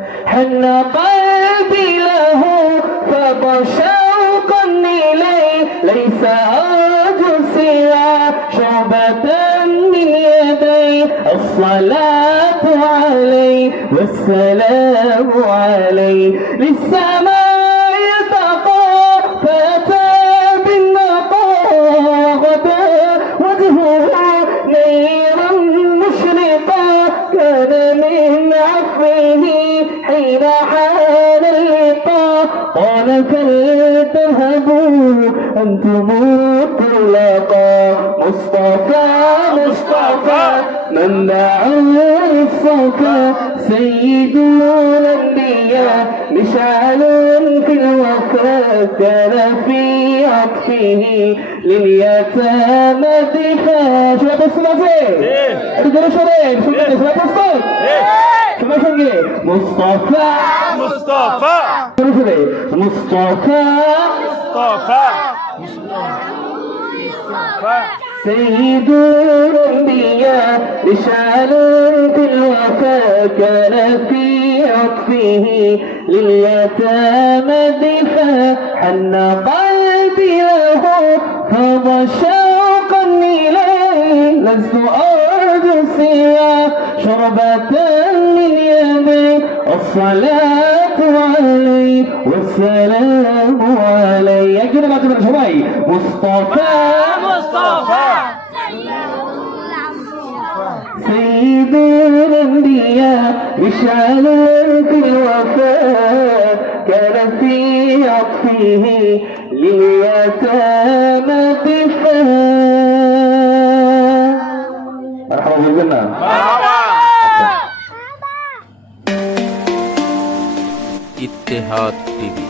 حن قلبي له فضى شوقا إليه ليس أرجو سوى شعبة من يدي الصلاة عليه والسلام عليه للسماء يتقى فأتى بالنقاء غدا وجهه نيرا مشرقا كان من عفوه حين حان اللقاء قال فلتذهبوا أنتم الطلقاء مصطفى مصطفى منبع الصفا سيد الأنبياء مشعل في الوفاء كان في عطفه لليتامى دفاع شو بتسمع زين؟ تقدروا شرين شو بتسمع تصوت؟ شو سنجي مصطفى مصطفى مصطفى سيد الأنبياء رشال في الوفاء كان في عطفه لليتامى دفاع حن قلبي له فضى شوقا إليه لست أرجو سوى شربة من يدي الصلاة عليه والسلام عليه يا جماعة شوي مصطفى سيد الأنبياء مشعل في الوفاء كان في عطفه لليتامى دفاع مرحبا بالجنة ইত্তেহাদ টিভি।